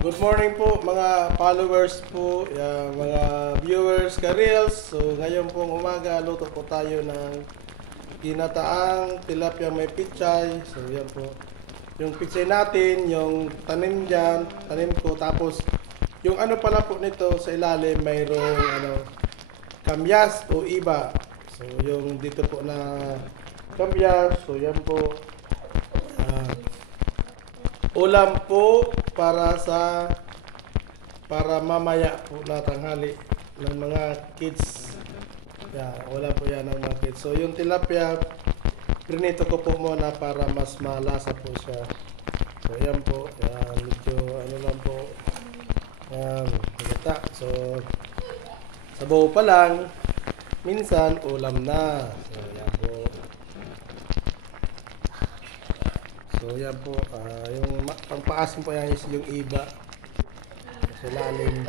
Good morning po mga followers po, mga viewers ka Reels. So ngayon pong umaga, luto po tayo ng ginataang tilapia may pichay. So yan po. Yung pichay natin, yung tanim dyan, tanim ko. Tapos yung ano pala po nito sa ilalim, mayroong kamyas o iba. So yung dito po na kamyas. So yan po. Ulam po para mamaya po na tanghali ng mga kids. Wala po yan ng mga kids. So yung tilapia, prinito ko po muna para mas malasa po siya. So yan po, medyo ano lang po, halata. So sabaw pa lang, minsan ulam na. So yan po. So yan po, yung pangpaasin po yan is yung iba sa lalim.